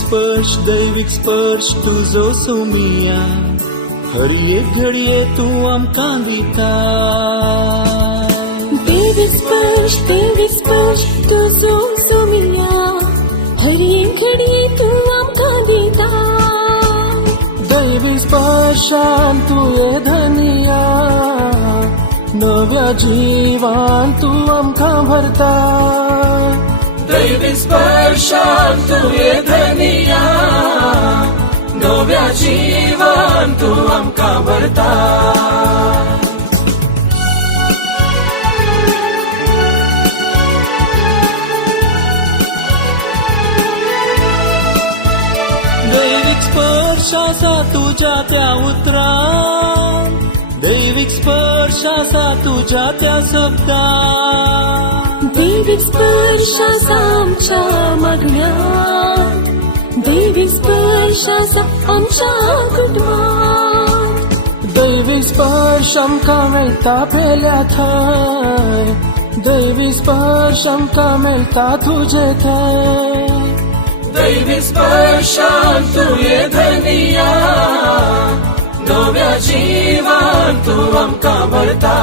दैविक स्पर्श तुझो सोमिया हर एक घडये तू आमकां दिता दैविक स्पर्श तुझो सोमिया हर एक घडये तू आमकां दिता दैविक स्पर्शान तुये धनिया नव्या जीवान तू आमकां भरता दैविक स्पर्शान तुये धनिया नव्या जीवान तू आमकां भरता दैविक स्पर्श आसा तुझ्या त्या उतरान दैविक स्पर्श आसा तुझ्या त्या शब्दान दैविक स्पर्श आसा आमच्या मागण्यांत दैविक स्पर्श आसा आमच्या कुटुंबांत दैविक स्पर्श आमकां मेळटा पेल्या थंय दैविक स्पर्श आमकां मेळटा तुजे थंय दैविक स्पर्शान तुये धनिया नव्या जीवान तू आमकां भरता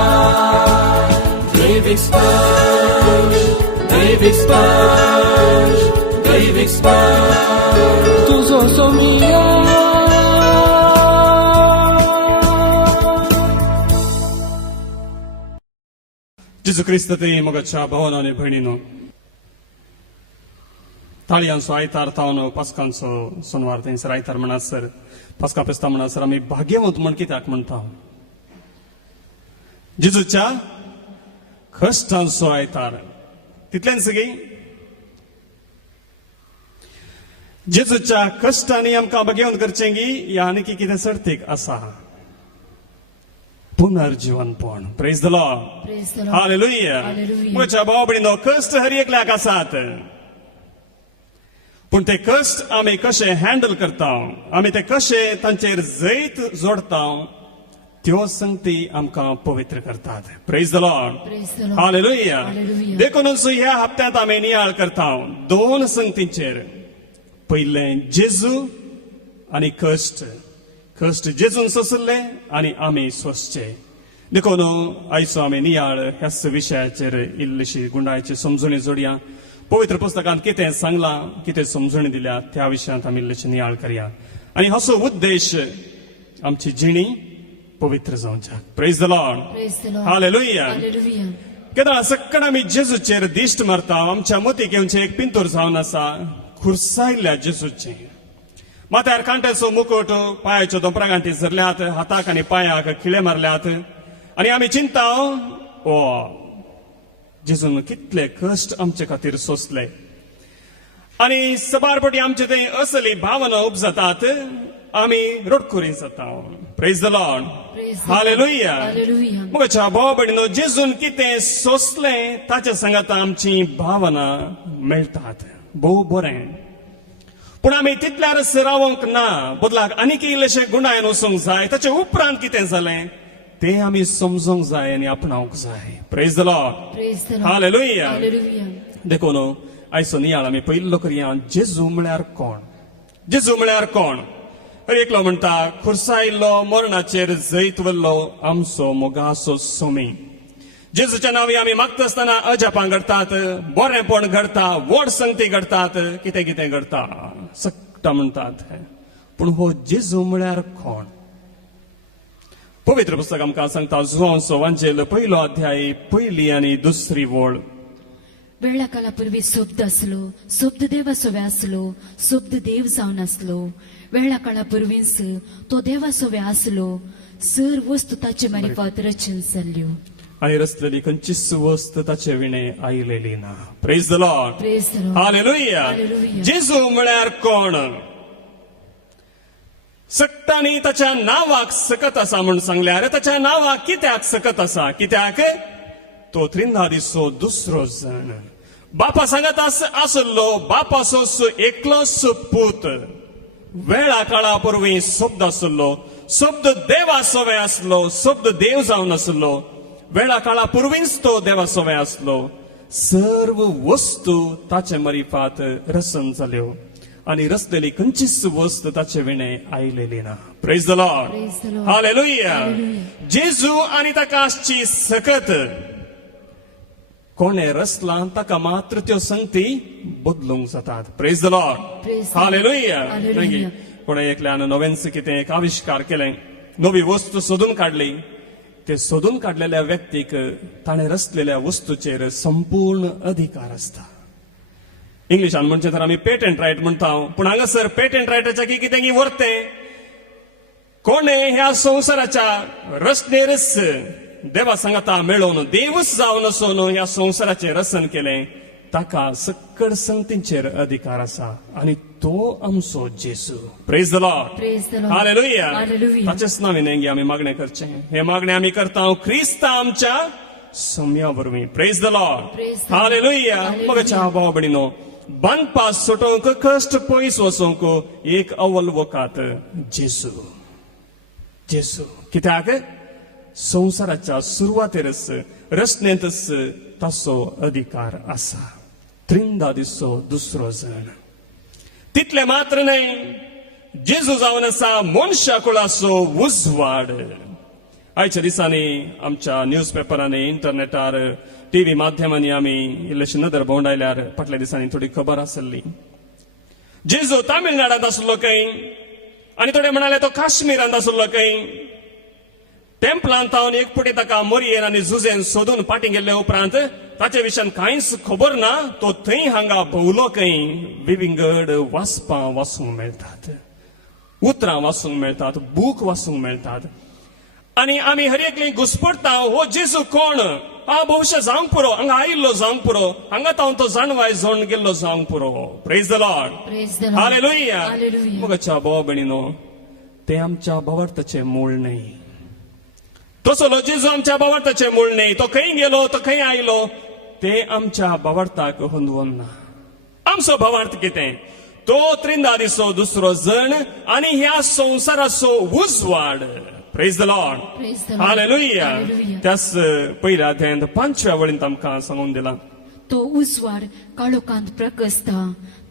दैविक स्पर्श दैविक स्पर्श तुझो सोमिया जेजू क्रिस्तते मोगाच्या भावांनो आनी भयणींनो ताळयांचो आयतार तावन पास्कांचो सोनवार थंयसर आयतार म्हणसर पास्का फेस्ता म्हणसर आमी भाग्यवंत म्हण कित्याक म्हणटा जेजूच्या कश्टांचो आयतार तितल्यान सगळी जेजूच्या कश्टांनी आमकां भाग्यवंत करचें गी ह्या आनी कितें सर्तीक आसा पुनर्जीवनपण प्रेज द लॉर्ड हालेलुया म्हज्या भाव भयणींनो कश्ट हर एकल्याक आसात पूण ते कश्ट आमी कशे हँडल करता आमी ते कशे तांचेर जैत जोडता त्यो संगती आमकां पवित्र करतात प्रेज द लॉर्ड हालेलुया देखूनच ह्या हप्त्यांत आमी नियाळ करता दोन संगतींचेर पयलें जेजू आनी कश्ट जेजून सोंसले आनी आमी सोंसचे देखून आयचो आमी नियाळ ह्याच विशयाचेर इल्लीशी गुंडाळ्याची समजुणी जोडया पवित्र पुस्तकांत कितें सांगलां कितें समजुणी दिल्या त्या विशयांत आमी इल्लीशी नियाळ करया आनी हाचो उद्देश आमची जिणी पवित्र जावच्या प्रेज द लॉर्ड हालेलुया केदां सकण आमी जेजूचेर दिश्ट मारता आमच्या मोती घेवचें एक पिंतूर जावन आसा खुर्सायल्ल्या जेजूचें माथ्यार कांट्याचो मुकुट पांयाच्यो दोंपरा गांठी झरल्यात हाताक आनी पांयाक खिळे मारल्यात आनी आमी चिंता ओ जेजून कितले कश्ट आमचे खातीर सोंसले आनी सबारपटी आमचे थंय असली भावना उपजातात आमी रडकुरी जाता प्रेज द लॉर्ड हालेलुया म्हज्या भाव भयणींनो जेजून कितें सोंसलें ताचे सांगात आमची भावना मेळटात भोव बरें पूण आमी तितल्यार रावोंक ना बदलाक आनीक इल्लेशे गुणायन वचूंक जाय ताचे उपरांत कितें जालें ते आमी समजूंक जाय आनी आपणावंक जाय प्रेज द लॉर्ड हालेलुया देखून आयचो नियाळ आमी पयलो करया जेजू म्हळ्यार कोण एकलो म्हणटा खुर्सायिल्लो मरणाचेर जैत व्हरलो आमचो मोगाचो सोमी जेजूच्या नांवी आमी मागता आसतना अजापां घडटात बरेंपण घडटा व्हड संगती घडटात कितें कितें घडटा सक्ता म्हणटात पूण हो जेजू म्हळ्यार कोण पवित्र पुस्तक आमकां सांगता जुआंवचो वांजेल पयलो अध्याय पयली आनी दुसरी वळ वेळा काला पूर्वी सोब्द आसलो सोब्द देवासोवे आसलो सोब्द देव जावन आसलो वेळा काळा पूर्वीच तो देवासोवे आसलो सर वस्तू ताचे मारिफात रचन जाल्ल्यो आनी रचलेली खंयचीच वस्त ताचे विणे आयलेली ना प्रेज द लॉर्ड हालेलुया जेजू म्हळ्यार कोण सक्तांनी ताच्या नांवाक सकत आसा म्हूण सांगल्यार ताच्या नांवाक कित्याक सकत आसा कित्याक तो त्रिनादीचो दुसरो जण बापा सांगत आसलो बापाचो एकलोच पूत वेळा काळा पूर्वी सोब्द आसलो सोब्द देवासोवे आसलो सोब्द देव जावन आसलो वेळा काळा पूर्वीच तो देवासोवे आसलो सर्व वस्तू ताचे मरिफात रचन जाल्यो आणि रचलेली खंयचीच वस्त ताचे विणे आयलेली ना. Praise the Lord. Praise the Lord. Hallelujah. Hallelujah. जेजू आणि ताका आसची सकत कोणे रचला ताका मात्र त्यो संगती बदलूंक जातात. Praise the Lord. Praise the Lord. Hallelujah. Hallelujah. कोणे एकल्यान नवेंच कितें एक आविष्कार केले, नवी वस्तू सोदून काढली. ते सोदून काढलेल्या व्यक्तीक ताणे रचलेल्या वस्तूचेर संपूर्ण अधिकार असता. इंग्लिशान म्हणजे तर आम्ही पेटंट राईट म्हणता, पण हांगासर पेटंट रायटाच्या कितें वर्ते कोणे ह्या संसाराच्या रचनेरच देवा सांगता मेळोवन देवच जावन असोन ह्या संसाराचे रचन केले, ताका सकड संगतींचेर अधिकार आसा आणि तो आमचो जेजू. Praise the Lord. Praise the Lord. Hallelujah. Hallelujah. ताचेच नांवान आमी मागणे करचे. हे मागणे आमी करता क्रिस्त आमच्या सम्या वरवीं. Praise the Lord. Praise the Lord. Hallelujah. Hallelujah. मगच्या भाव भयणीनो, बांदपा सुटोवंक कश्ट पयस वचोवंक एक अव्वल वकात जेजू. जेजू कित्याक संसाराच्या सुरवातेरच रचनेंतच ताचो अधिकार आसा. त्रिंदा दिसो दुसरो जण. तितले मात्र न्हय, जेजू जावन आसा मनशा कुळाचो उजवाड. आयच्या दिसांनी आमच्या न्यूज पेपरांनी, इंटरनेटार, टीव्ही माध्यमांनी आमी इल्लेशे नदर भोंवडायल्यार फाटल्या दिसांनी थोडी खबर आसली. जेजू तामिळनाडांत आसलो खंय, आनी थोडे म्हणाले तो काश्मीरांत आसलो खंय. टेम्पलांत तावन एक पुटी ताका मोरयेन आनी झुजेन सोदून फाटीं गेल्ले उपरांत ताचे विशयान कांयच खबर ना. तो थंय हांगा भोवलो खंय. विविंगड वाचपां वाचूंक मेळटात, उतरां वाचूंक मेळटात, बूक वाचूंक मेळटात. आनी आमी हर एकली घुसपडटा, हो जेजू कोण? हा भविष्य जावंक पुरो, हांगा आयिल्लो जावंक पुरो, हांगा तावन तो जाणवाय जोडून गेल्लो जावंक पुरो. Praise the Lord. Praise the Lord. Hallelujah. Hallelujah. मगच्या भाव भयणीनो, ते आमच्या भावार्थाचे मूळ न्हय. तसलो जेजू आमच्या भावार्थाचे मूळ न्हय. तो खंय गेलो, तो खंय आयलो, ते आमच्या भावार्थाक होंदवना. आमचो भावार्थ कितें? तो त्रिंदा दिसो दुसरो जण आनी ह्या संसाराचो उजवाड. Praise the Lord. Praise the Lord. Hallelujah. Hallelujah. त्याच पहिल्या अध्यायांत 5व्या वळींत आमकां सांगून दिला, तो उजवाड काळोखांत प्रकसता,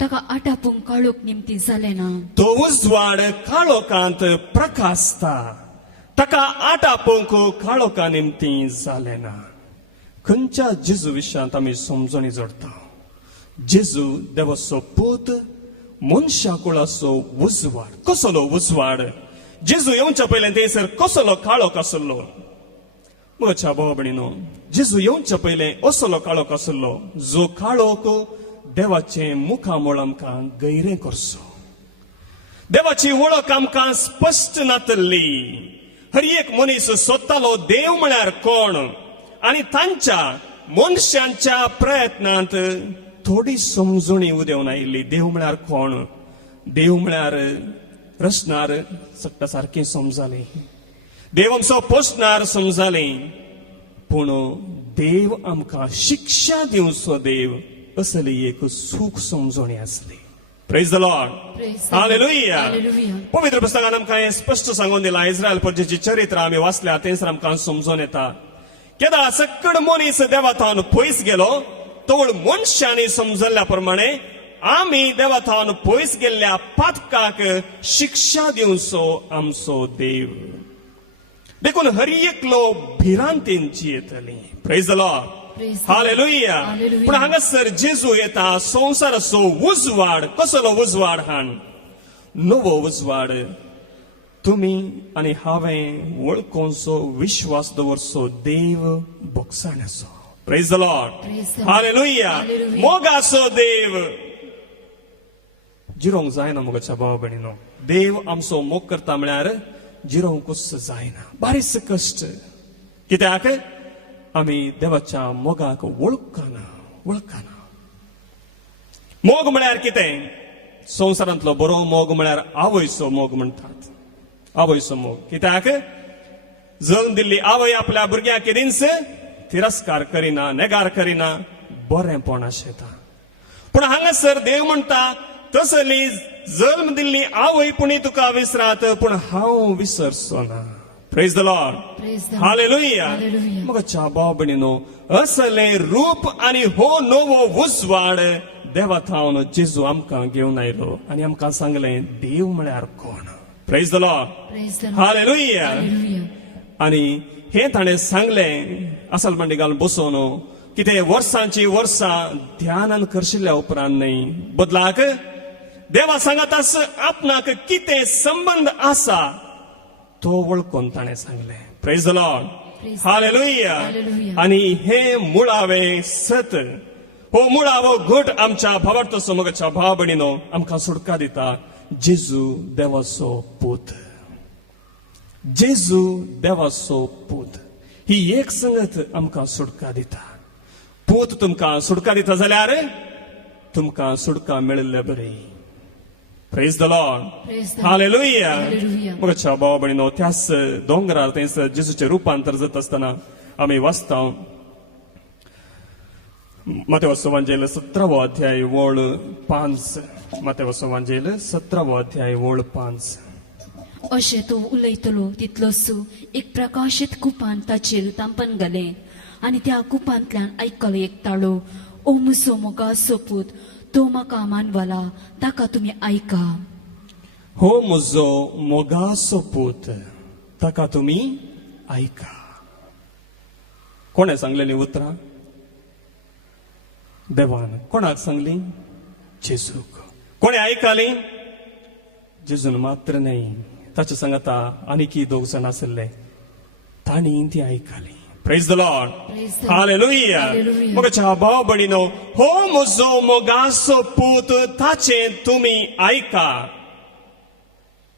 ताका आटापूंक काळोख निमती जाले ना. तो उजवाड काळोखांत प्रकाशता, ताका आटापोवंक काळोखा निमती जाले ना. खंयच्या जेजू विशयांत आमी समजणी जोडटा. जेजू देवाचो पूत, मनशा कुळाचो उजवाड. कसलो उजवाड? जेजू येवच्या पयलें थंयसर कसलो काळोख आसलो? म्हज्या भाव भयणीनो, जेजू येवच्या पयलें असलो काळोख आसलो जो काळोख देवाचे मुखामोळ आमकां गैरें करचो. देवाची वळख आमकां स्पश्ट नातल्ली. हर एक मनीस सोदतालो देव म्हळ्यार कोण, आनी तांच्या मनशांच्या प्रयत्नांत थोडी समजुणी उदेवन आयिल्ली. देव म्हळ्यार कोण? देव म्हळ्यार रचणार सट्टा सारकें समजालें. देव आमचो पोसणार समजालें. पूण देव आमकां शिक्षा दिवचो देव असली एक सूख समजणी आसली. Praise the Lord. Praise the Lord. Hallelujah. Hallelujah. पवित्र पुस्तकान आमकां हें स्पश्ट सांगून दिलां. इस्रायल प्रजेची चरित्र आमी वाचल्या, थंयसर आमकां समजून येता. केदां सकड मनीस देवा थावन पयस गेलो, तवळ मनशांनी समजल्ल्या प्रमाणे आमी देवा थावन पयस गेल्ल्या पातकाक शिक्षा दिवचो आमचो देव. देखून हर एकलो भिरांतीन जियेतली. Praise the Lord. Praise the Lord. Hallelujah. Hallelujah. पूण हांगासर जेजू येता. संसाराचो उजवाड. कसलो उजवाड? हाण नवो उजवाड. तुमी आनी हांवें वळखोवचो, विश्वास दवरचो देव बोगसाण्याचो. Praise the Lord. Praise the Lord. Hallelujah. Hallelujah. मोगाचो देव. जिरोंक जायना मोगाच्या भाव भयणीनो. देव आमचो मोग करता म्हळ्यार जिरोंकूच जायना. बारीच कश्ट. कित्याक? आमी देवाच्या मोगाक वळखना. मोग म्हळ्यार कितें? संवसारांतलो बरो मोग म्हळ्यार आवयचो मोग म्हणटात. आवयचो मोग. कित्याक? जल्म दिल्ली आवय आपल्या भुरग्याक केदींच तिरस्कार करिना, नेगार करिना, बरेंपण आशेता. पूण हांगासर देव म्हणटा, तसली जल्म दिल्ली आवय पुणी तुका विसरात, पूण हांव विसरचो ना. Praise the Lord. Praise the Lord. Hallelujah. Hallelujah. मगच्या भाव भयणीनो, असले रूप आनी हो नवो उजवाड देवा थावन जेजू आमकां घेवन आयलो आनी आमकां सांगलें देव म्हळ्यार कोण. Praise the Lord. Praise the Lord. Hallelujah. Hallelujah. आणि हे ताणें सांगलें असल मंडी घालून बसोवन कितें वर्सांची वर्सां ध्यानान करशिल्ल्या उपरांत न्हय, बदलाक देवा सांगत आस आपणाक कितें संबंध आसा तो वळखून ताणें सांगलें. Praise the Lord. Praise the hallelujah. Hallelujah. आणि हे मुळावे सत, हो मुळावो घट आमच्या भावार्थो समोरच्या भाव भयणीनो आमकां सुटका दिता. जेजू देवाचो पूत. जेजू देवाचो पूत ही एक संगत आमकां सुटका दिता. पूत तुमकां सुटका दिता जाल्यार तुमकां सुटका मेळिल्ले बरी. Praise the Lord. Praise the Lord. Hallelujah. Hallelujah. मोगाच्या भाव भयणीनो त्याच दोंगरार थंयसर जेजूचें रुपांतर जाता आसतना आमी वाचता Mateus Evangelho 17 अध्याय वळ 5. Mateus Evangelho 17 अध्याय वळ 5. अशें तो उलयतलो तितलोसो एक प्रकाशीत कुपान ताचेर तांपन घालें आनी त्या कुपांतल्यान आयकलो एक ताळो. ओ म्हजो मोगाचो पूत, तो म्हाका मानवाला, ताका तुमी आयका. हो म्हजो मोगाचो पूत, ताका तुमी आयका. कोणे सांगलेली उतरां? देवान. कोणाक सांगली? जेजूक. कोणे आयकाली? जेजून मात्र न्हय, ताचे सांगता आनीकय दोग जाण आसले, तांणी ती आयकाली. Praise the Lord. Praise the Lord. Hallelujah. Hallelujah. मोगाच्या भाव भयणीनो, हो म्हजो मोगाचो पूत, ताचे तुमी आयका.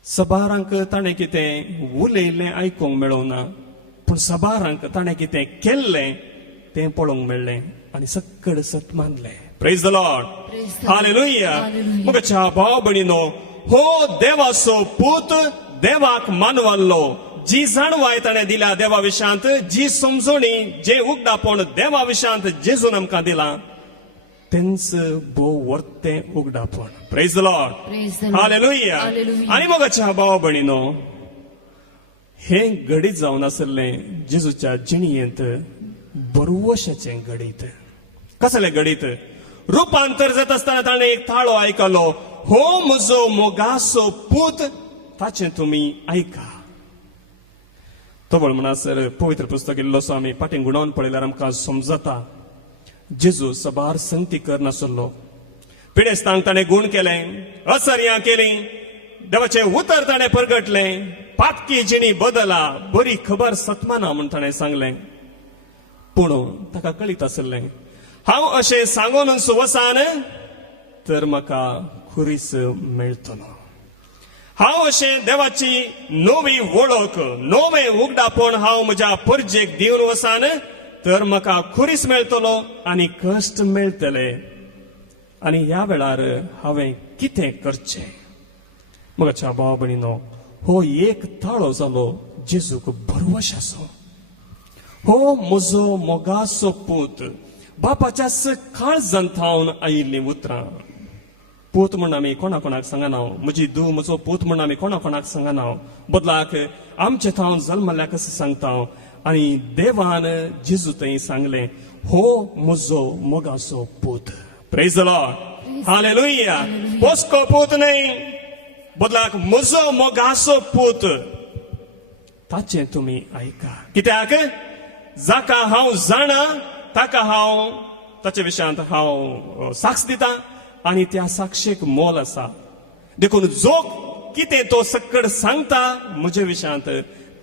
सबारांक ताणें कितें उलयल्लें आयकूंक मेळोना, पूण सबारांक ताणें कितें केल्लें तें पळोवंक मेळ्ळें आनी सक्कड सत मानलें. Praise the Lord. Praise the Lord. Hallelujah. Hallelujah. मोगाच्या भाव भयणीनो, हो देवाचो पूत देवाक मानवाल्लो. जी जाणवाय ताणें दिल्या देवा विशांत, जी समजणी, जे उगडापण देवा विशांत जेजून आमकां दिलां, तेंच भोव वर्तें उगडापण. Praise the Lord. Praise the Lord. Hallelujah. Hallelujah. आनी मोगाच्या भाव भयणीनो, हे घडीत जावन आसलें जेजूच्या जिणयेंत बरवशाचें घडीत. कसलें घडीत? रुपांतर जाता आसतना ताणें एक ताळो आयकलो. हो म्हजो मोगाचो पूत, ताचें तुमी आयका. तो म्हणसर पवित्र पुस्तक इल्लोसो आमी पाटीं गुणावन पळयल्यार आमकां समजता जेजू सबार संगती करनासलो. पिडेस्तांक ताणें गूण केलें, असर्यां केलीं, देवाचें उतर ताणें परगटलें, पातकी जिणी बदला, बरी खबर सतमाना म्हूण ताणें सांगलें. पूण ताका कळीत आसलें, हांव अशें सांगून वसान तर म्हाका खुरीस मेळटलो. हांव अशें देवाची नवी वळख, नवें उगडापण हांव म्हज्या परजेक दिवन वसान तर म्हाका खुरीस मेळटलो आनी कश्ट मेळटले. आनी ह्या वेळार हांवें कितें करचें? म्हज्या भाव भयणीनो, हो एक ताळो जालो जेजूक भरवशाचो. हो म्हजो मोगाचो पूत. बापाच्याच काळजांतावन आयिल्लीं उतरां. पूत म्हण आमी कोणा कोणाक सांगना, म्हजी धूव म्हजो पूत म्हण आमी कोणा कोणाक सांगना, बदलाक आमचे थावन जल्मल्याक कसं सांगता. आनी देवान जेजू थंय सांगलें, हो म्हजो मोगाचो पूत. Praise the Lord. हालेलुया. पोस्को पूत न्हय, बदलाक म्हजो मोगाचो पूत, ताचें तुमी आयका. कित्याक? जाका हांव जाणा ताका हांव ताचे विशयांत हांव साक्ष दिता आनी त्या साक्षेक मोल आसा. देखून जो कितें तो सक्कड सांगता म्हजे विशयांत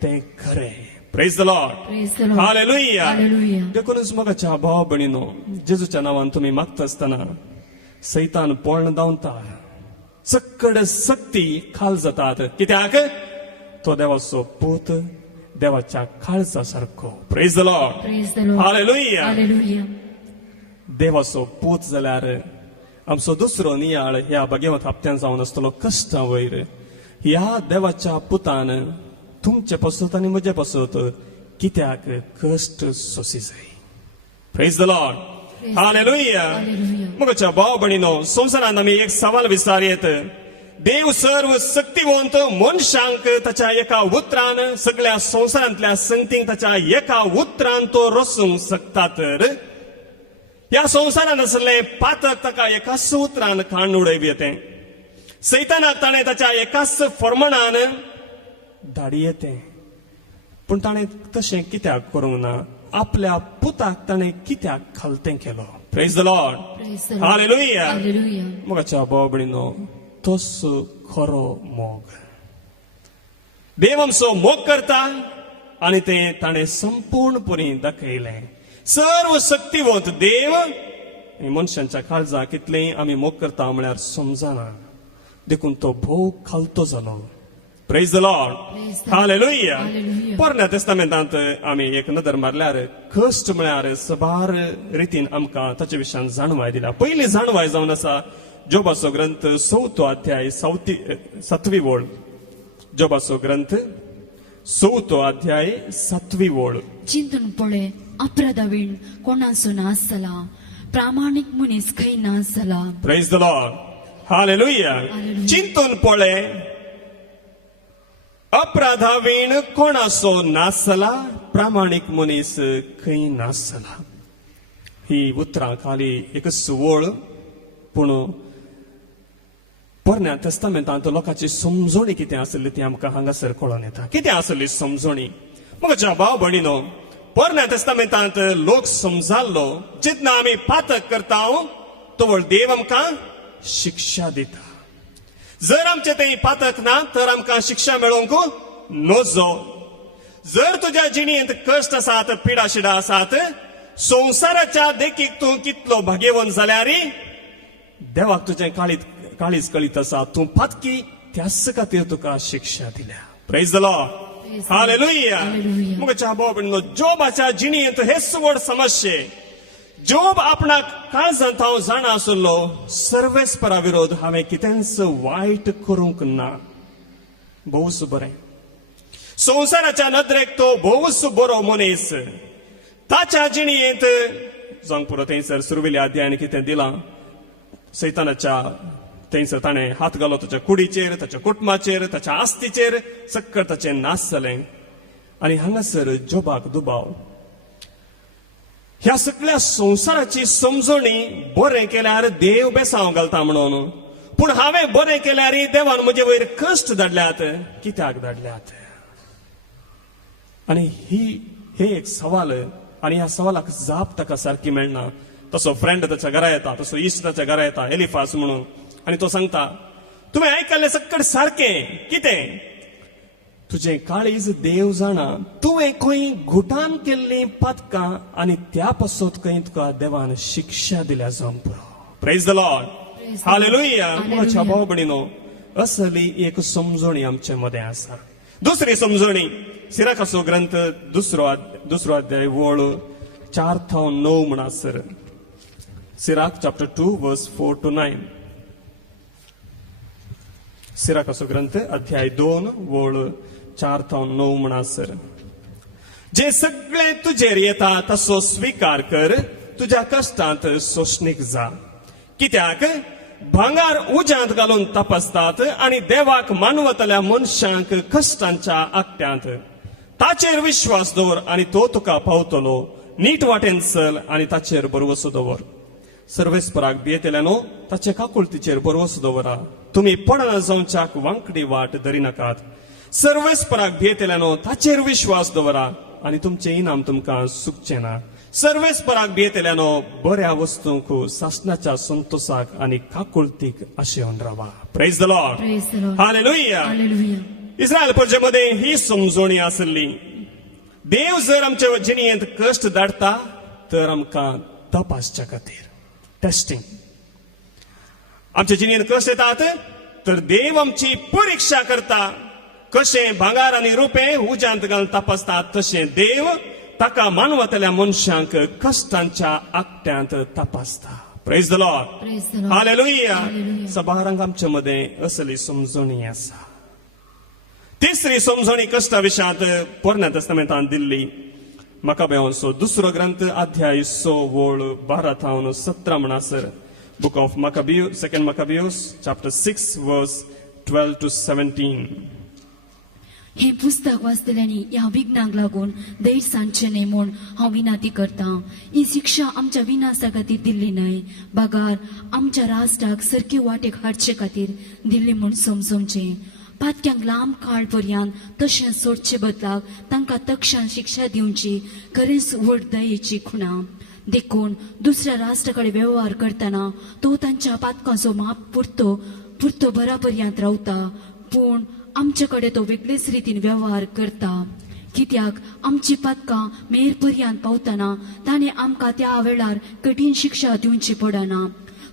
तें खरें. Praise the Lord. Praise the Lord. Hallelujah. Hallelujah. देखूनच मोगाच्या भाव भयणीनो, जेजूच्या नांवान तुमी मागता आसतना सैतान पोळण दावता, सक्कड सक्ती खाल जातात. कित्याक? तो देवाचो पूत, देवाच्या काळजा सारको. Praise the Lord. Praise the Lord. Hallelujah. Hallelujah. देवाचो पूत जाल्यार आमचो दुसरो नियाळ ह्या भगवत हप्त्यान जावन आसतलो कश्टां वयर. ह्या देवाच्या पुतान तुमचे पासत आनी म्हजे पासत कित्याक कश्ट सोसी जाय. Praise the Lord. Hallelujah. Hallelujah. म्हज्या भाव भयणीनो, संवसारांत आमी एक सवाल विचारयेत. देव सर्व शक्तिवंत मनशांक ताच्या एका उतरान, सगळ्या संवसारांतल्या संगतींक ताच्या एका उतरान तो रचूंक शकता तर ह्या संवसारान आसले पातक ताका एकाच उतरान काण उडयब येते सैतानाक ताणें ताच्या एकाच फर्मणान धाडी येते पूण ताणें तशें कित्याक करूंक ना आपल्या पुताक ताणें कित्याक खालतें केलो praise the Lord Praise the Lord. Hallelujah Hallelujah. मोगाच्या भाव भयणीनो तोच खरो मोग देव आमचो मोग करता आनी तें ताणें संपूर्णपणी दाखयलें सर्व शक्तिवंत देव आनी मनशांच्या काळजाक कितलें आमी मोग करता म्हळ्यार समजना देखून तो भोव खालतो जालो praise the Lord Praise the Lord. Hallelujah Hallelujah. पोरण्या तेस्तामेंतांत आमी एक नदर मारल्यार कश्ट म्हळ्यार सबार रितीन आमकां ताचे विशयान जाणवाय दिल्या पयली जाणवाय जावन आसा जोबाचो ग्रंथ 4 अध्याय 7वी ओळ जोबाचो ग्रंथ 4 अध्याय 7वी ओळ चिंतून पळय अपराधवीण कोणाचो नाश जाला प्रामाणिक मनीस खंय नाश जाला praise the Lord hallelujah Hallelujah. चिंतून पळय अपराधावीण कोणाचो नाश जाला प्रामाणिक मनीस खंय नाश जाला ही उतरां खाली एकच ओळ पूण पोरण्या तेस्तामेंतांत लोकांची समजणी कितें आसली ती आमकां हांगासर कळोन येता कितें आसली समजणी म्हज्या भाव भयणीनो पोरण्या तेस्तामेंतांत लोक समजाल्लो जितना आमी पातक करता तोवर देव आमकां शिक्षा दिता जर आमचे तें पातक ना तर आमकां शिक्षा मेळोवंक नजो जर तुज्या जिणेंत कश्ट आसात पिडा शिडा आसात संवसाराच्या देखीक तूं कितलो भाग्यवान जाल्यार देवाक तुजें काळीज कळीत आसा तूं पातकी त्याच खातीर तुका शिक्षा दिल्या praise the Lord Praise the Lord. Hallelujah Hallelujah. मुखाच्या भाव भयणीनो जोबाच्या जिणेंत हेच व्हड समस्ये जोब आपणाक काळजांत हांव जाणा आसलो सर्वेस्परा विरोध हांवें कितेंच वायट करूंक ना भोवूच बरें संवसाराच्या नदरेक तो भोवूच बरो मनीस ताच्या जिणेंत जावंक पुरो थंयसर सुरविल्ल्या अध्यायान कितें दिलां सैतानाच्या थंयसर ताणें हात घालो ताच्या कुडीचेर ताच्या कुटुंबाचेर ताच्या आस्तीचेर सक्कळ ताचें नाश जालें आनी हांगासर जोबाक दुबाव ह्या सगळ्या संवसाराची समजणी बरें केल्यार देव बेसांव घालता म्हणून पूण हांवें बरें केल्यार देवान म्हजे वयर कश्ट धाडल्यात कित्याक धाडल्यात आनी हे एक सवाल आनी ह्या सवालाक जाप ताका सारकी मेळना तसो फ्रेंड ताच्या घरा येता तसो इश्ट ताच्या घरा येता एलिफास म्हणून आनी तो सांगता तुवें आयकल्लें सक्कड सारकें कितें तुजें काळीज देव जाणा तुवें खंय घुटान केल्लीं पातकां आनी त्या पासत खंय तुका देवान शिक्षा दिल्या जावंक पुरो praise the Lord Praise the Lord. Hallelujah Hallelujah. म्हज्या भाव भयणीनो असली एक समजणी आमचे मदें आसा दुसरी समजणी सिराकाचो ग्रंथ दुसरो अध्याय वळ 4 to 9 म्हणसर सिराक चॅप्टर 2 वर्स 4 to 9 सिराकाचो ग्रंथ अध्याय 2 वळ 4 to 9 म्हणसर जे सगळे तुजेर येता तसो स्वीकार कर तुज्या कश्टांत सोशणीक जा कित्याक भांगार उज्यांत घालून तपासतात आनी देवाक मानवतल्या मनशांक कश्टांच्या आकट्यांत ताचेर विश्वास दवर आनी तो तुका पावतलो नीट वाटेन चल आनी ताचेर बरवसो दवर सर्वेस्पराक भियेतल्यानो ताचे काकुळतीचेर बरवसो दवरा तुमी पडना जावच्याक वांकडी वाट धरिनाकात सर्वेस्पराक भियेतल्यानो ताचेर विश्वास दवरा आनी तुमचें इनाम तुमकां चुकचें ना सर्वेस्पराक भियेतल्यानो बऱ्या वस्तूंक सासणाच्या संतोषाक आनी काकुळतीक आशेवन रावा praise the Lord Praise the Lord. Hallelujah Hallelujah. Israel प्रजेमध्ये ही समजणी आसली देव जर आमच्या जिणेंत कश्ट धाडटा तर आमकां तपासच्या खातीर टेस्टिंग आमच्या जिणेंत कश्ट येतात तर देव आमची परीक्षा करता कशें भांगार आनी रुपें उज्यांत घालून तपासतात तशें देव ताका मानवतल्या मनशांक कश्टांच्या आकट्यांत तपासता praise the Lord Praise the Lord. Hallelujah Hallelujah. सबारांक आमचे मदें असली समजणी आसा तिसरी समजणी कश्टा विशयांत पोरण्या तेस्तामेंतांत दिल्ली मकाबेवांचो दुसरो ग्रंथ अध्याय 6 वळ 12 to 17 म्हणसर बुक ऑफ मकाबियो सेकंड मकाबियोस चॅप्टर 6 वर्स 12 to 17 हे पुस्तक वाचतल्यांनी ह्या विघ्नाक लागून दैर सांडचे न्हय म्हूण हांव विनंती करता. ही शिक्षा आमच्या विनाशा खातीर दिल्ली न्हय, बागार आमच्या राष्ट्राक सारके वाटेक हाडचे खातीर दिल्ली म्हूण समजूंचे. पातक्यांक लांब काळ पर्यंत तशें सोडचे बदलाक तांकां तक्षण शिक्षा दिवची खरेंच व्हड दयेची खुणा. देखून दुसऱ्या राष्ट्राकडे व्यवहार करतना तो तांच्या पातकांचो माप पुरतो बरापर्यंत रावता, पूण आमचे कडेन तो वेगळेच रितीन व्यवहार करता. कित्याक आमची पातकां मेर पर्यंत पावतना ताणें आमकां त्या वेळार कठीण शिक्षा दिवची पडना.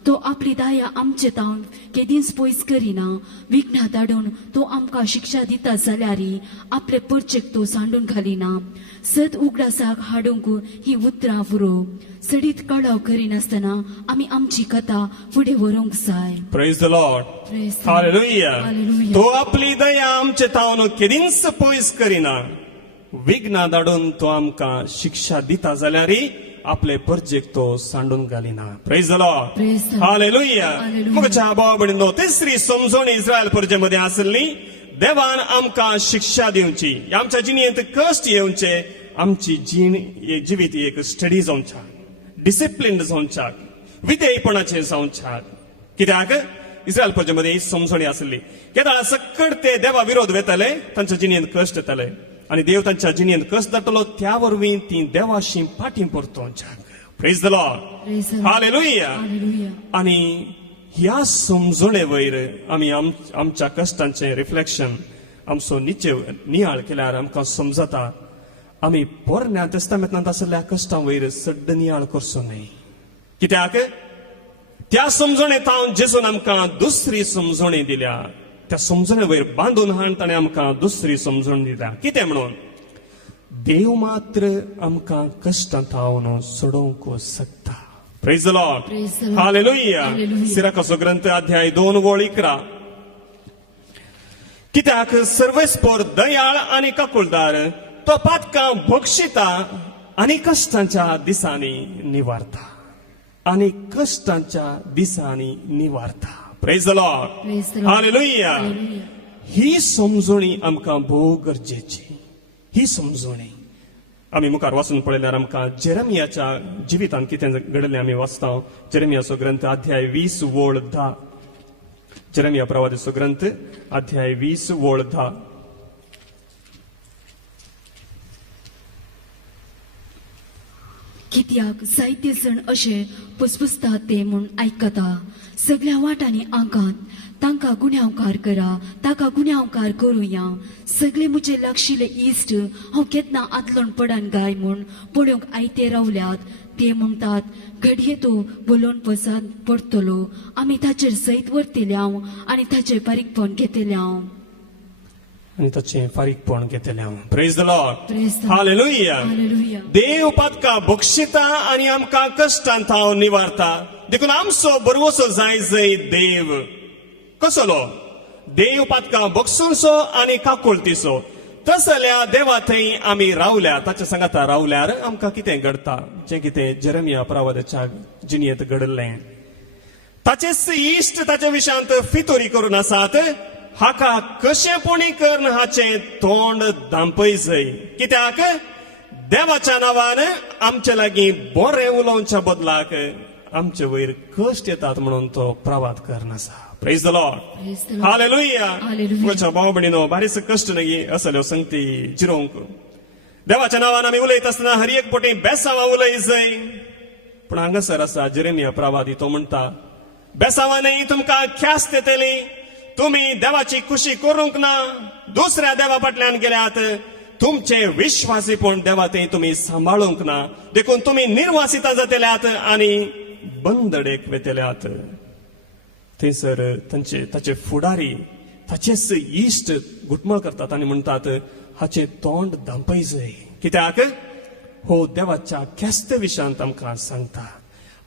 तो आपली दाया आमचे तावन केदींच पयस करिना. विघ्ना धाडून तो आमकां शिक्षा दिता जाल्यारय आपले परचेक तो सांडून घालिना. सत उगडासाक हाडूंक ही उतरां पुरो. सडीत कळाव करिनासतना आमी आमची कथा फुडें व्हरूंक जाय. Praise the Lord. Praise the Lord. Hallelujah. Hallelujah. तो आपली दया आमचे तावन केदींच पयस करिना. विघ्ना धाडून तो आमकां शिक्षा दिता जाल्यारय आपले परजेक तो सांडून घालिना. Praise the Lord. Praise the Lord. Hallelujah. Hallelujah. मुगच्या भाव भयणींनो, तिसरी समजून इस्रायल परजेमध्ये आसली. देवान आमकां शिक्षा दिवची, आमच्या जिणेंत कश्ट येवचे, आमची जिवीत एक स्टडी जावच्या, डिसिप्लिन जावच्याक, विधेयपणाचे जावच्याक. कित्याक इस्रायल परजेमध्ये समजणी आसली. केदाळ सकट ते देवा विरोध वेतले, तांच्या जिणेंत कश्ट येतले आणि देव तांच्या जिणेंत कश्ट धाडटलो, त्या वरवीं ती देवाशी फाटीं परतोवच्याक. Praise the Lord. Praise the Lord. Hallelujah. Hallelujah. आणि ह्या समजणे वयर आमी आमच्या कश्टांचे रिफ्लेक्शन आमचो नियाळ केल्यार आमकां समजता आमी पोरण्या तेस्तामेंतांत आसलेल्या कश्टां वयर सड्ड नियाळ करचो न्हय. कित्याक त्या समजणेंत हांव जेजून आमकां दुसरी समजणी दिल्या, त्या समजणे वयर बांदून हाण ताणें आमकां दुसरी समजण दिल्या. कितें म्हणून? देव मात्र आमकां कश्टांत हावन सोडोवंक शकता. Praise the Lord. Praise the Lord. Hallelujah. Hallelujah. सिराकाचो ग्रंथ अध्याय 2:11. कित्याक सर्वेस्पोर दयाळ आनी काकुळदार, तो पातकां बक्षिता आनी कश्टांच्या दिसांनी निवारता. आनी कश्टांच्या दिसांनी निवारता. Praise the Lord. Praise the Lord. Hallelujah. Hallelujah. ही समजणी आमकां भोव गरजेची. ही समजणी आमी मुखार वाचून पळयल्यार आमकां जेरेमियाच्या जिवितांत कितें घडलें आमी वाचता. जेरेमियाचो ग्रंथ अध्याय 20:10. जेरेमिया प्रवादीचो ग्रंथ अध्याय 20:10. कित्याक जायते जण अशे पुसपुसतात ते म्हूण आयकता. सगळ्या वाटांनी आंगात तांकां गुन्यांवकार करा, ताका गुन्यांवकार करुया. सगळे मुजे लागशिल्ले इश्ट हांव केन्ना आदलोन पडन गाय म्हूण पळोवंक आयते रावल्यात. ते म्हणटात, घडये तो बोलोवन पसंत पडटलो. आमी ताचेर सैत व्हरतल्यांव आनी ताचें बारीकपण घेतल्यांव. आनी ताचें फारीकपण घेतलें. Praise the Lord. Praise the Lord. Hallelujah. Hallelujah. देव पातकां बक्षिता आनी आमकां कश्टांत हांव निवारता. देखून आमचो बरवसो जाय जय देव कसलो? देव पातकां बक्षूंचो आनी काकुळतीचो. तसल्या देवा थंय आमी रावल्या, ताच्या सांगाता रावल्यार आमकां कितें घडटा, जें कितें जेरेमिया प्रवादीच्या जिणेंत घडलें. ताचेच इश्ट ताच्या विशयांत फितोरी करून आसात. हाका कशेपणी करून हाचें तोंड धांपय जय. कित्याक देवाच्या नांवान आमचे लागीं बरें उलोवच्या बदलाक आमचे वयर कश्ट येतात म्हणून तो प्रवाद करनासा. Praise the Lord. Praise the Lord. Hallelujah. Hallelujah. म्हज्या भाव भयणीनो, बारीस कश्ट न्ही असल्यो संगती जिरोवंक. देवाच्या नांवान आमी उलयत आसतना हर एक पोटी बेसांवां उलय जय. पूण हांगासर आसा जेरेमिया प्रवादी, तो म्हणटा, बेसांवांनी तुमकां ख्यास्त येतली. तुमी देवाची खुशी करूंक ना. दुसऱ्या देवा फाटल्यान गेल्यात. तुमचे विश्वासीपण देवा थंय तुमी सांबाळूंक ना. देखून तुमी निर्वासिता जातल्यात आनी बंदडेक वेतल्यात. थंयसर ताचे फुडारी, ताचेच इश्ट घुटमळ करतात आनी म्हणटात, हाचे तोंड धांपय जय. कित्याक हो देवाच्या ख्यास्त विशयांत आमकां सांगता.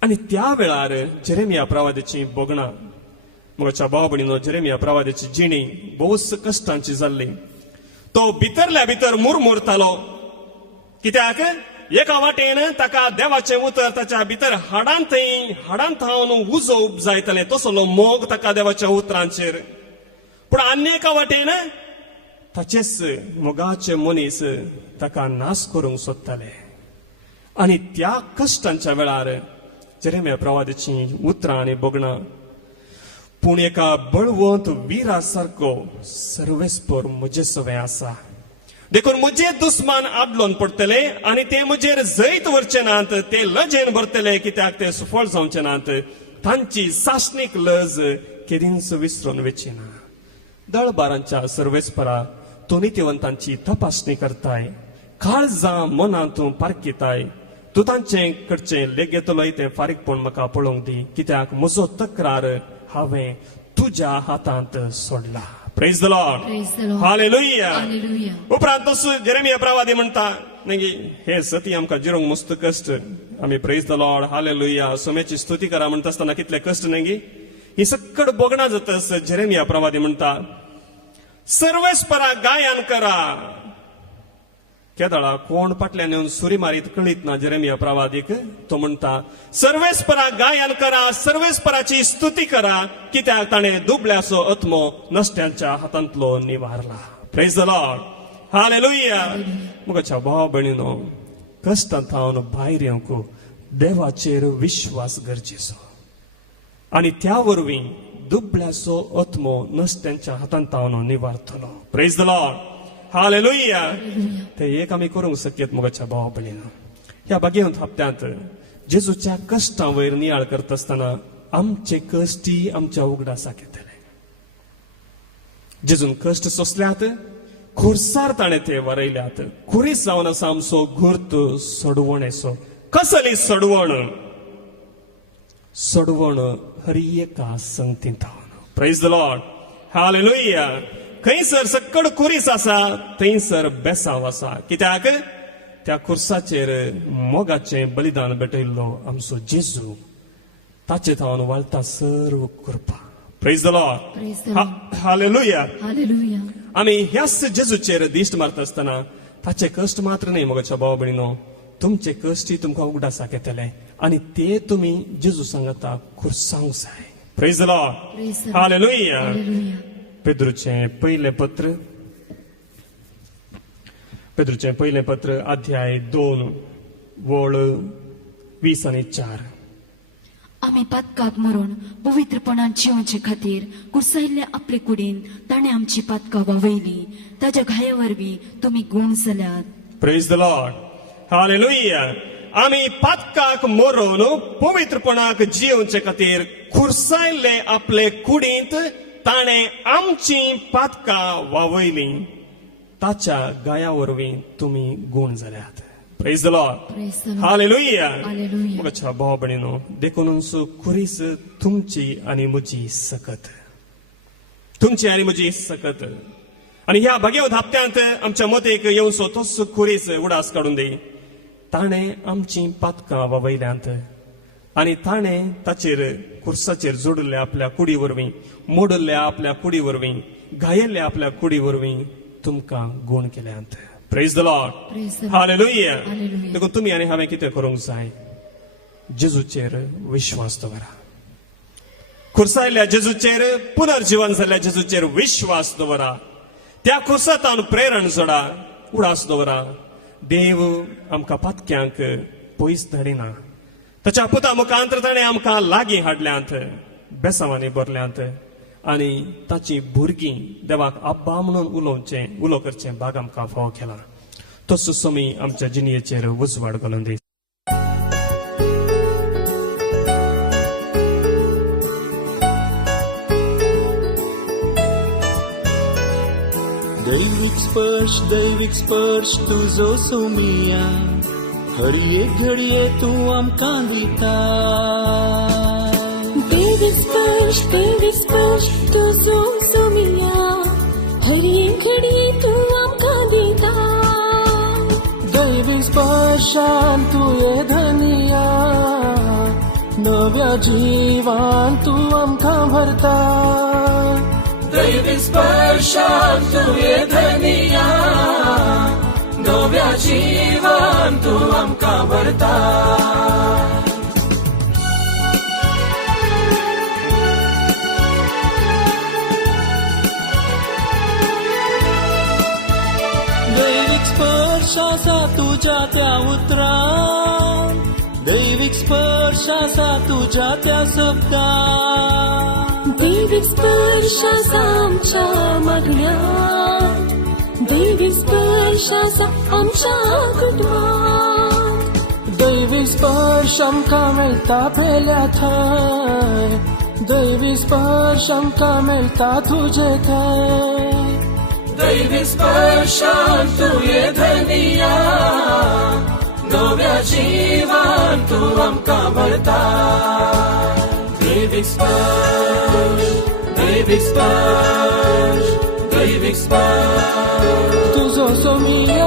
आनी त्या वेळार जेरेमिया प्रवादीची बोगणां, म्हज्या भाव भयणीनो, जेरेमिया प्रवादीची जिणी भोवच कश्टांची जाल्ली. तो भितरल्या भितर मुरमुरतालो. कित्याक एका वाटेन ताका देवाचें उतर ताच्या भितर हाडांत हावन उजो जायतलें, तसलो मोग ताका देवाच्या उतरांचेर. पूण आनी एका वाटेन ताचेच मोगाचे मनीस ताका नाश करूंक सोदताले आनी त्या कश्टांच्या वेळार जेरेमिया प्रवादीची उतरां आनी बोगणां पूण एका बळवंत वीरा सारको सर्वेस्पर म्हजे सवे आसा देखून म्हजे दुस्मान आदलोन पडटले आनी ते म्हजेर जैत व्हरचे नात ते लजेन भरतले कित्याक ते सुफळ जावचे नात तांची सासणीक लज केदींच विसरून वचीना दळबारांच्या सर्वेस्परा तो नित्यवंतांची तपासणी करताय काळजां मनांतूं पारखिताय तूं तांचे कडचे लेगेतलोय ते फारीकपण म्हाका पळोवंक दी कित्याक म्हजो तक्रार हांवें तुज्या हातांत सोडला. Praise the Lord. हालेलुया. उपरांत जेरेमिया प्रवादी म्हणटा नंगी हे सती आमकां जिरोंक मस्त कश्ट आमी प्रेज द लॉर्ड हालेलुया सोम्याची स्तुती करा म्हणटा आसतना कितले कश्ट नंगी ही सकड बोगणा जातस जेरेमिया प्रवादी म्हणटा सर्वेस्परा गायन करा केदळा कोण फाटल्यान येवन सुरी मारीत कळीत ना जेरेमिया प्रवादीक तो म्हणटा सर्वेस्परा गायन करा सर्वेस्पराची स्तुती करा कित्याक ताणें दुबळ्याचो आत्मो नश्ट्यांच्या हातांतलो निवारला. Praise the Lord. हालेलुया. मुगाच्या भाव भयणीनो कश्टांत भायर येवंक देवाचेर विश्वास गरजेचो आनी त्या वरवीं दुबळ्याचो आत्मो नश्ट्यांच्या हातांत निवारतलो. Praise the Lord. हालेलुया. ते एक आमी करूंक शक्यत मुगाच्या भाव भयणीनो ह्या बागेंत हप्त्यांत जेजूच्या कश्टां वयर नियाळ करता आसतना आमचे कश्टी आमच्या उगडासाक येतले. जेजून कश्ट सोंसल्यात खुर्सार ताणें ते वरयल्यात खुरीस जावन आसा आमचो घुर्त सोडवणेचो. कसली सोडवण? सोडवण हरी एका संगतींत. Praise the Lord. हालेलुया. खंयसर सकड खुरीस आसा थंयसर बेसांव आसा कित्याक त्या खुर्साचेर मोगाचें बलिदान भेटयल्लो आमचो जेजू ताचे थावन वाळटा सर्व कृपा. Praise the Lord. हालेलुया. आमी ह्याच जेजूचेर दिश्ट मारता आसतना ताचे कश्ट मात्र न्ही मोगाच्या भाव भयणीनो तुमचे कश्टी तुमकां उगडासाक येतले आनी ते तुमी जेजू सांगता खुरसावंक जाय. Praise the Lord. हालेलुया. पेद्रूचें पयलें पत्र अध्याय 2 वळ 20 आनी 4. आमी पातकाक मरून पवित्रपणान जिवचे खातीर कुरसायल्ल्या आपले कुडीन ताणें आमची पातकां वावयली ताच्या घाया वरवीं तुमी गुण जाल्यात. Praise the Lord. हालेलुया. आमी पातकाक मरून पवित्रपणाक जिवचे खातीर कुरसायल्ले आपले कुडींत ताणें आमची पातकां वावयली ताच्या गाया वरवीं तुमी गुण जाल्यात. Praise the Lord. हालेलुया. मुगाच्या भाव भयणीनो देखूनच खुरीस तुमची आनी म्हजी सकत तुमची आनी म्हजी सकत आनी ह्या भगवत हप्त्यांत आमच्या मतेक येवचो तोच खुरीस उडास काडून दी. ताणें आमची पातकां वावयल्यांत आनी ताणें ताचेर खुर्साचेर जोडिल्ल्या आपल्या कुडी वरवीं मोडिल्ल्या आपल्या कुडी वरवीं घायल्ल्या आपल्या कुडी वरवीं तुमकां गुण केल्यांत. Praise the Lord. हालेलुया. देखून तुमी आनी हांवें कितें करूंक जाय? जेजूचेर विश्वास दवरा. खुर्सायल्ल्या जेजूचेर पुनर्जीवन जाल्ल्या जेजूचेर विश्वास दवरा. त्या खुर्सातान प्रेरण जोडा उडास दवरा. देव आमकां पातक्यांक पयस धाडिना ताच्या पुता मुखांतर ताणें आमकां लागीं हाडल्यांत बेसांवांनी भरल्यांत आनी ताची भुरगीं देवाक आब्बा म्हणून उलो करचें भाग आमकां फावो केला. तसो सोमी आमच्या जिणयेचेर उजवाड घालून दी. दैविक स्पर्श तुजो सोमिया हर एक घडये तू आमकां दिता. दैविक स्पर्श तुजो सोमिया हर एक घडये तू आमकां दिता. दैविक स्पर्शान तुये धनिया नव्या जिवान तू आमकां भरता. दैविक स्पर्शान तुये धनिया नव्या जिवान तू आमकां भरता. दैविक स्पर्शाचा तुझ्या त्या उतरात, दैविक स्पर्शाचा तुझ्या त्या शब्दात, दैविक स्पर्शाचा आमच्या मागण्या, दैविक स्पर्शाचा आमच्या कुटुंबात, दैविक स्पर्श आमकां मेळटा पेल्या थंय, दैविक स्पर्श आमकां मेळटा तुजे थंय, दैविक स्पर्शान तुये धनिया, नव्या जिवान तूं आमकां भरता, दैविक स्पर्श, दैविक स्पर्श, दैविक स्पर्श, तुजो सोमिया